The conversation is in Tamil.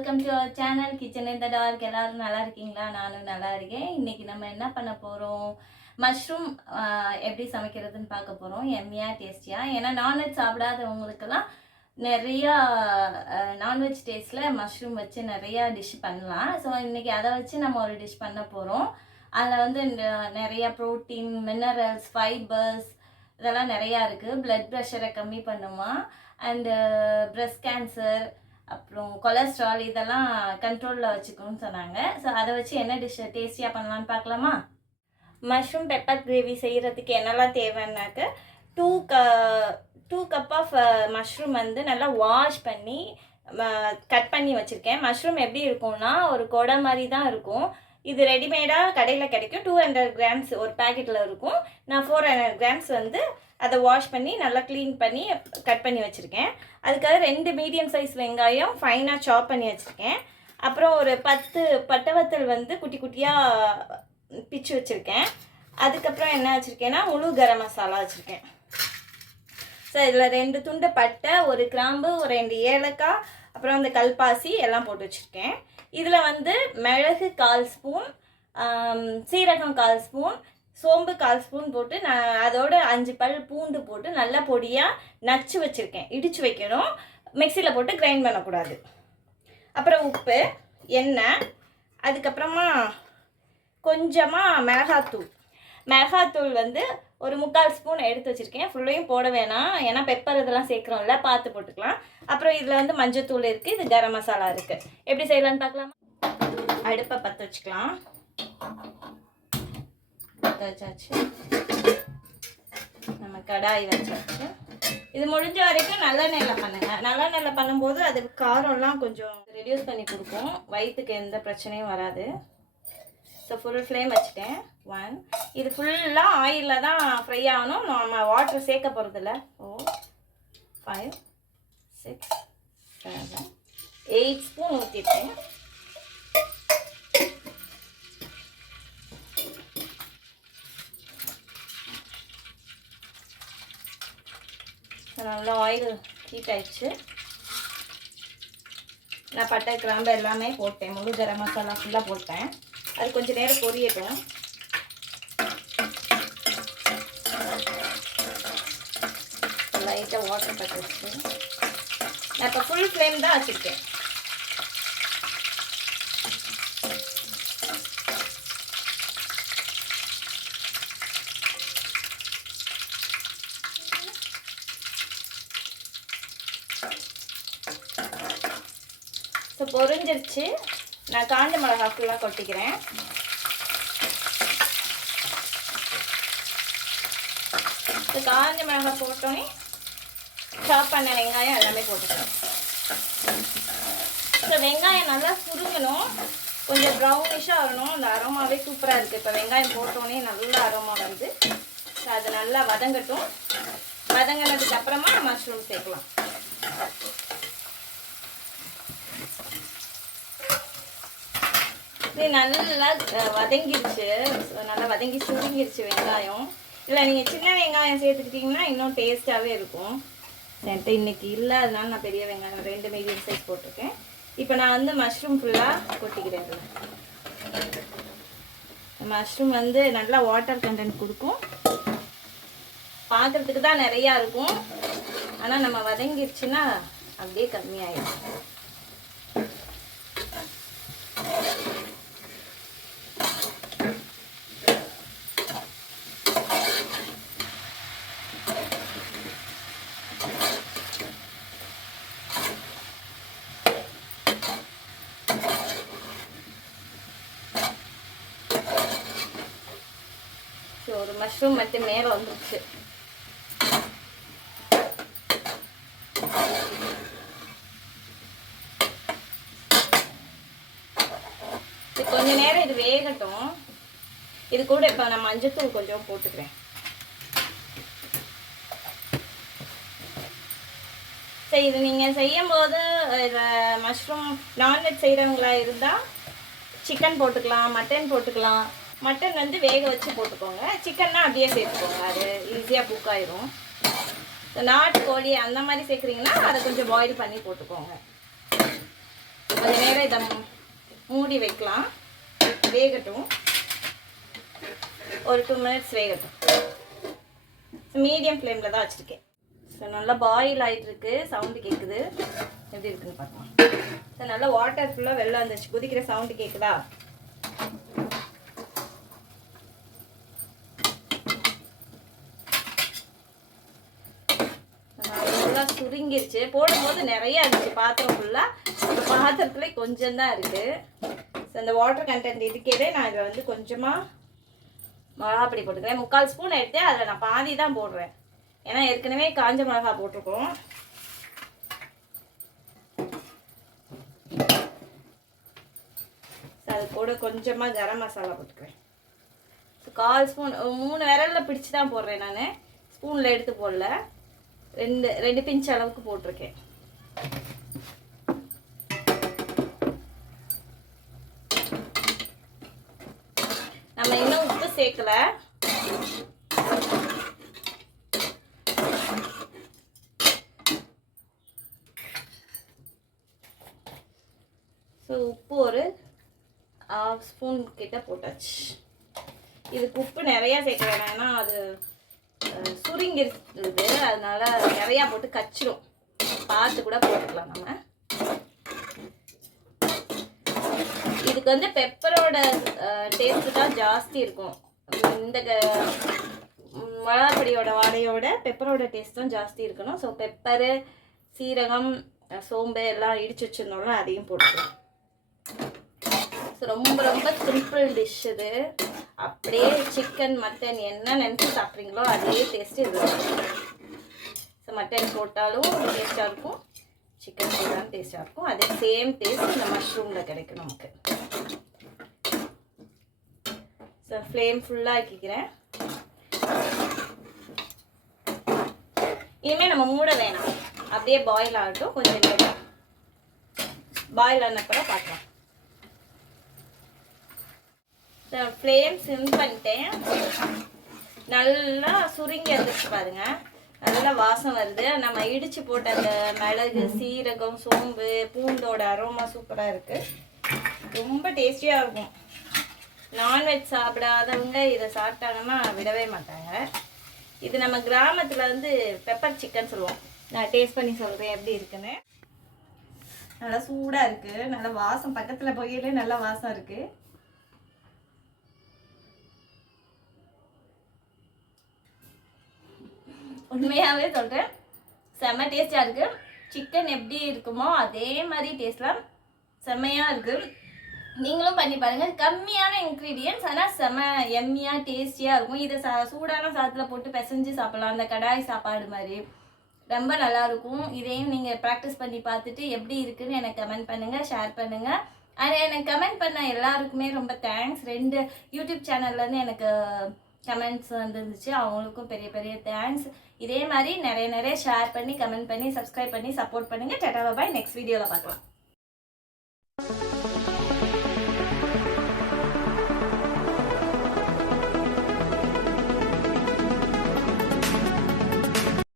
Welcome to our channel kitchen in the dark. எல்லாரும் நல்லா இருக்கீங்களா? நானும் நல்லா இருக்கேன். இன்னைக்கு நம்ம என்ன பண்ண போகிறோம், மஷ்ரூம் எப்படி சமைக்கிறதுன்னு பார்க்க போகிறோம். எம்மியாக டேஸ்டியாக. ஏன்னா நான்வெஜ் சாப்பிடாதவங்களுக்கெல்லாம் நிறையா நான்வெஜ் டேஸ்ட்டில் மஷ்ரூம் வச்சு நிறையா டிஷ் பண்ணலாம். ஸோ இன்றைக்கி அதை வச்சு நம்ம ஒரு டிஷ் பண்ண போகிறோம். அதில் வந்து நிறையா ப்ரோட்டீன், மினரல்ஸ், ஃபைபர்ஸ் இதெல்லாம் நிறையா இருக்குது. பிளட் ப்ரெஷரை கம்மி பண்ணுமா, அண்டு ப்ரெஸ்ட் கேன்சர், அப்புறம் கொலஸ்ட்ரால் இதெல்லாம் கண்ட்ரோலில் வச்சுக்கணும்னு சொன்னாங்க. ஸோ அதை வச்சு என்ன டிஷ் டேஸ்டியாக பண்ணலான்னு பார்க்கலாமா? மஷ்ரூம் பெப்பர் கிரேவி செய்கிறதுக்கு என்னெல்லாம் தேவைன்னாக்க, டூ கப் ஆஃப் மஷ்ரூம் வந்து நல்லா வாஷ் பண்ணி கட் பண்ணி வச்சுருக்கேன். மஷ்ரூம் எப்படி இருக்கும்னா ஒரு கொடை மாதிரி தான் இருக்கும். இது ரெடிமேடாக கடையில் கிடைக்கும். 200 கிராம்ஸ் ஒரு பேக்கெட்டில் இருக்கும். நான் 400 கிராம்ஸ் வந்து அதை வாஷ் பண்ணி நல்லா க்ளீன் பண்ணி கட் பண்ணி வச்சுருக்கேன். அதுக்காக 2 மீடியம் சைஸ் வெங்காயம் ஃபைனாக சாப் பண்ணி வச்சுருக்கேன். அப்புறம் ஒரு 10 பட்டவத்தல் வந்து குட்டி குட்டியாக பிச்சு வச்சுருக்கேன். அதுக்கப்புறம் என்ன வச்சுருக்கேன்னா முழு கரம் மசாலா வச்சுருக்கேன். ஸோ இதில் 2 துண்டு பட்டை, ஒரு கிராம்பு, ஒரு 2 ஏலக்காய், அப்புறம் அந்த கல்பாசி எல்லாம் போட்டு வச்சுருக்கேன். இதில் வந்து மிளகு 1/4 ஸ்பூன், சீரகம் 1/4 ஸ்பூன், சோம்பு 1/4 ஸ்பூன் போட்டு நான் அதோட 5 பல் பூண்டு போட்டு நல்லா பொடியாக நச்சு வச்சுருக்கேன். இடித்து வைக்கணும், மிக்சியில் போட்டு கிரைண்ட் பண்ணக்கூடாது. அப்புறம் உப்பு, எண்ணெய், அதுக்கப்புறமா கொஞ்சமாக மிளகாத்தூள் வந்து ஒரு 3/4 ஸ்பூன் எடுத்து வச்சுருக்கேன். ஃபுல்லையும் போட வேணாம், ஏன்னா பெப்பர் இதெல்லாம் சேர்க்குறோம்ல, பார்த்து போட்டுக்கலாம். அப்புறம் இதில் வந்து மஞ்சத்தூள் இருக்குது, இது கரம் மசாலா இருக்குது. எப்படி செய்யலான்னு பார்க்கலாமா? அடுப்பை பற்ற வச்சுக்கலாம். வச்சாச்சு, நம்ம கடாய் வச்சாச்சு. இது முடிஞ்ச வரைக்கும் நல்லெண்ணெயில் பண்ணுங்கள். நல்லெண்ணெயில் பண்ணும்போது அது காரம்லாம் கொஞ்சம் ரெடியூஸ் பண்ணி கொடுக்கும், வயிற்றுக்கு எந்த பிரச்சனையும் வராது. ஸோ ஃபுல் ஃப்ளேம் வச்சுட்டேன். 1 இது ஃபுல்லாக ஆயிலில் தான் ஃப்ரை ஆகணும், நம்ம வாட்டர் சேர்க்க போகிறதில்ல. 4 5 6 7 8 ஸ்பூன் ஊற்றிட்டேன். நல்லா ஆயில் ஹீட் ஆயிடுச்சு. நான் பட்டை, கிராம்பு எல்லாமே போட்டேன், முழு கரம் மசாலா ஃபுல்லாக போட்டேன். அது கொஞ்சம் நேரம் பொரியட்டும். லைட்டாக வாட்டர் பட்டு வச்சு நான் இப்போ ஃபுல் ஃப்ளேம் தான் வச்சுருக்கேன். ஸோ பொரிஞ்சிருச்சு. நான் காஞ்ச மிளகா ஃபுல்லாக கொட்டிக்கிறேன். ஸோ காஞ்ச மிளகா போட்டோன்னே சாப் பண்ண வெங்காயம் எல்லாமே போட்டுக்கிறேன். ஸோ வெங்காயம் நல்லா சுருங்கணும், கொஞ்சம் ப்ரௌனிஷாக வரணும். அந்த அரோமாவே சூப்பராக இருக்குது. இப்போ வெங்காயம் போட்டோன்னே நல்ல அரோமா வருது. ஸோ அது நல்லா வதங்கட்டும். வதங்கினதுக்கு அப்புறமா மஷ்ரூம் சேர்க்கலாம். இது நல்லா வதங்கிடுச்சு, நல்லா வதங்கி சுருங்கிடுச்சு வெங்காயம். இல்லை நீங்கள் சின்ன வெங்காயம் சேர்த்துக்கிட்டிங்கன்னா இன்னும் டேஸ்ட்டாகவே இருக்கும். என்கிட்ட இன்றைக்கி இல்லை, அதனால நான் பெரிய வெங்காயம் 2 மீடியம் சைஸ் போட்டிருக்கேன். இப்போ நான் வந்து மஷ்ரூம் ஃபுல்லாக கொட்டிக்கிறேன். மஷ்ரூம் வந்து நல்லா வாட்டர் கண்டென்ட் கொடுக்கும். பார்க்குறதுக்கு தான் நிறையா இருக்கும், ஆனால் நம்ம வதங்கிடுச்சுன்னா அப்படியே கம்மியாயிடும். ஒரு மஷ்ரூம் மட்டும் மேலே வந்துருச்சு. கொஞ்ச நேரம் இது வேகட்டும். இது கூட இப்போ நான் மஞ்சத்தூள் கொஞ்சம் போட்டுக்கிறேன். சரி, இது நீங்கள் செய்யும்போது மஷ்ரூம் நான்வெஜ் செய்கிறவங்களா இருந்தால் சிக்கன் போட்டுக்கலாம், மட்டன் போட்டுக்கலாம். மட்டன் வந்து வேக வச்சு போட்டுக்கோங்க, சிக்கன்னா அப்படியே சேர்த்துக்கோங்க, அது ஈஸியாக குக் ஆயிரும். நாட்டுக்கோழி அந்த மாதிரி சேர்க்குறீங்கன்னா அதை கொஞ்சம் பாயில் பண்ணி போட்டுக்கோங்க. கொஞ்ச நேரம் இதை மூடி வைக்கலாம், வேகட்டும். ஒரு 2 மினிட்ஸ் வேகட்டும். மீடியம் ஃப்ளேமில் தான் வச்சுருக்கேன். ஸோ நல்லா பாயில் ஆகிட்டுருக்கு, சவுண்டு கேட்குது. எப்படி இருக்குன்னு பார்க்கலாம். ஸோ நல்லா வாட்டர் ஃபுல்லாக வெளில வந்துச்சு, குதிக்கிற சவுண்டு கேட்குதா? நல்லா சுருங்கிருச்சு. போடும்போது நிறையா இருந்துச்சு பாத்திரம் ஃபுல்லாக, அந்த பாத்திரத்தில் கொஞ்சம் தான் இருக்குது. ஸோ அந்த வாட்டர் கண்டென்ட் இதுக்கே நான் இதில் வந்து கொஞ்சமாக மிளகாப்பொடி போட்டுக்கிறேன். 3/4 ஸ்பூன் எடுத்து அதில் நான் பாதி தான் போடுறேன், ஏன்னா ஏற்கனவே காஞ்ச மிளகா போட்டிருக்கோம். அது கூட கொஞ்சமாக கரம் மசாலா போட்டுக்கிறேன். ஸோ 1/4 ஸ்பூன், 3 விரலில் பிடிச்சி தான் போடுறேன் நான், ஸ்பூனில் எடுத்து போடல. 2 பிஞ்ச் அளவுக்கு போட்டிருக்கேன். நம்ம இன்னும் உப்பு சேர்க்கல. ஸோ உப்பு ஒரு 1/2 ஸ்பூன் கிட்ட போட்டாச்சு. இதுக்கு உப்பு நிறையா சேர்க்க வேணாம், ஏன்னா அது சுருங்கிருது, அதனால நிறையா போட்டு கச்சிடும். பார்த்து கூட போட்டுக்கலாம் நம்ம. இதுக்கு வந்து பெப்பரோட டேஸ்ட்டு தான் ஜாஸ்தி இருக்கும். இந்த மிளகாப்பொடியோட வாடையோட பெப்பரோட டேஸ்ட் தான் ஜாஸ்தி இருக்கணும். ஸோ பெப்பரு, சீரகம், சோம்பு எல்லாம் இடிச்சு வச்சுருந்தோம்ல, அதையும் போட்டுக்கலாம். ஸோ ரொம்ப ரொம்ப சிம்பிள் டிஷ் இது. அப்படியே சிக்கன், மட்டன் என்ன நினச்சி சாப்பிட்றீங்களோ அதே டேஸ்ட்டு இது. ஸோ மட்டன் போட்டாலும் டேஸ்ட்டாக இருக்கும், சிக்கன் போட்டாலும் டேஸ்ட்டாக இருக்கும். அதே சேம் டேஸ்ட் இந்த மஷ்ரூமில் கிடைக்கும் நமக்கு. ஸோ ஃப்ளேம் ஃபுல்லாக ஆக்கிக்கிறேன். இனிமேல் நம்ம மூட வேணாம், அப்படியே பாயில் ஆகட்டும். கொஞ்சம் நேரம் பாயில் ஆனப்பறம் பார்க்கலாம். ஃப்ளேம் சிம் பண்ணிட்டேன். நல்லா சுருங்கி வந்துச்சு பாருங்க, நல்லா வாசம் வருது. நம்ம இடிச்சு போட்ட அந்த மிளகு, சீரகம், சோம்பு, பூண்டோட அரோமா சூப்பராக இருக்குது. ரொம்ப டேஸ்டியாக இருக்கும். நான்வெஜ் சாப்பிடாதவங்க இதை சாப்பிட்டாங்கன்னா விடவே மாட்டாங்க. இது நம்ம கிராமத்தில் வந்து பெப்பர் சிக்கன் சொல்லுவோம். நான் டேஸ்ட் பண்ணி சொல்கிறேன் எப்படி இருக்குன்னு. நல்லா சூடாக இருக்குது, நல்லா வாசம், பக்கத்தில் போயிலே நல்லா வாசம் இருக்குது. உண்மையாகவே சொல்கிறேன், செம்ம டேஸ்ட்டாக இருக்குது. சிக்கன் எப்படி இருக்குமோ அதே மாதிரி டேஸ்ட்லாம் செம்மையாக இருக்குது. நீங்களும் பண்ணி பாருங்கள். கம்மியான இன்க்ரீடியன்ட்ஸ், ஆனால் செம்ம எம்மியாக டேஸ்டியாக இருக்கும். இதை சூடான சாதத்தில் போட்டு பிசைஞ்சு சாப்பிட்லாம், அந்த கடாய் சாப்பாடு மாதிரி ரொம்ப நல்லாயிருக்கும். இதையும் நீங்கள் ப்ராக்டிஸ் பண்ணி பார்த்துட்டு எப்படி இருக்குன்னு எனக்கு கமெண்ட் பண்ணுங்கள், ஷேர் பண்ணுங்கள். ஆனால் எனக்கு கமெண்ட் பண்ண எல்லாருக்குமே ரொம்ப தேங்க்ஸ். 2 யூடியூப் சேனல்லேருந்து எனக்கு கமெண்ட்ஸ் வந்துருந்துச்சு, அவங்களுக்கும் பெரிய பெரிய தேங்க்ஸ். இதே மாதிரி நிறைய ஷேர் பண்ணி, கமெண்ட் பண்ணி, சப்ஸ்கிரைப் பண்ணி சப்போர்ட் பண்ணுங்கள். டாடா பாய், நெக்ஸ்ட் வீடியோவில் பார்க்கலாம்.